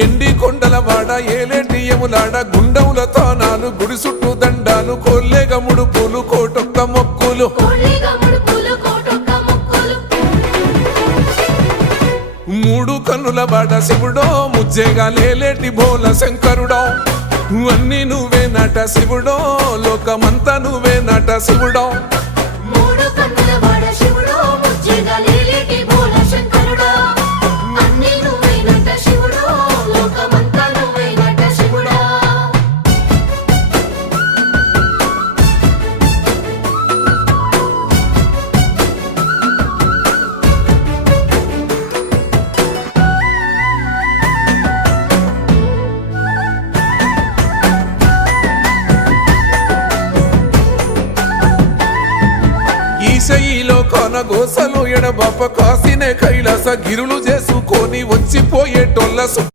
ఎండి కొండల వాడ ఏలేటియములాడ గుండముల తానాలు గుడి చుట్టూ దండాలు కోల్లేగ ముడుపులు కోటొక్క మొక్కులు మూడు కన్నుల వాడ శివుడో ముజ్జేగా లేలేటి బోల శంకరుడో అన్ని నువ్వే నట శివుడో లోకమంతా నువ్వే నట శివుడో ఈశయిలో కొనగోసలు ఎడబాప కాసినే కైలాస గిరులు చేసుకొని వచ్చిపోయేటోళ్ళ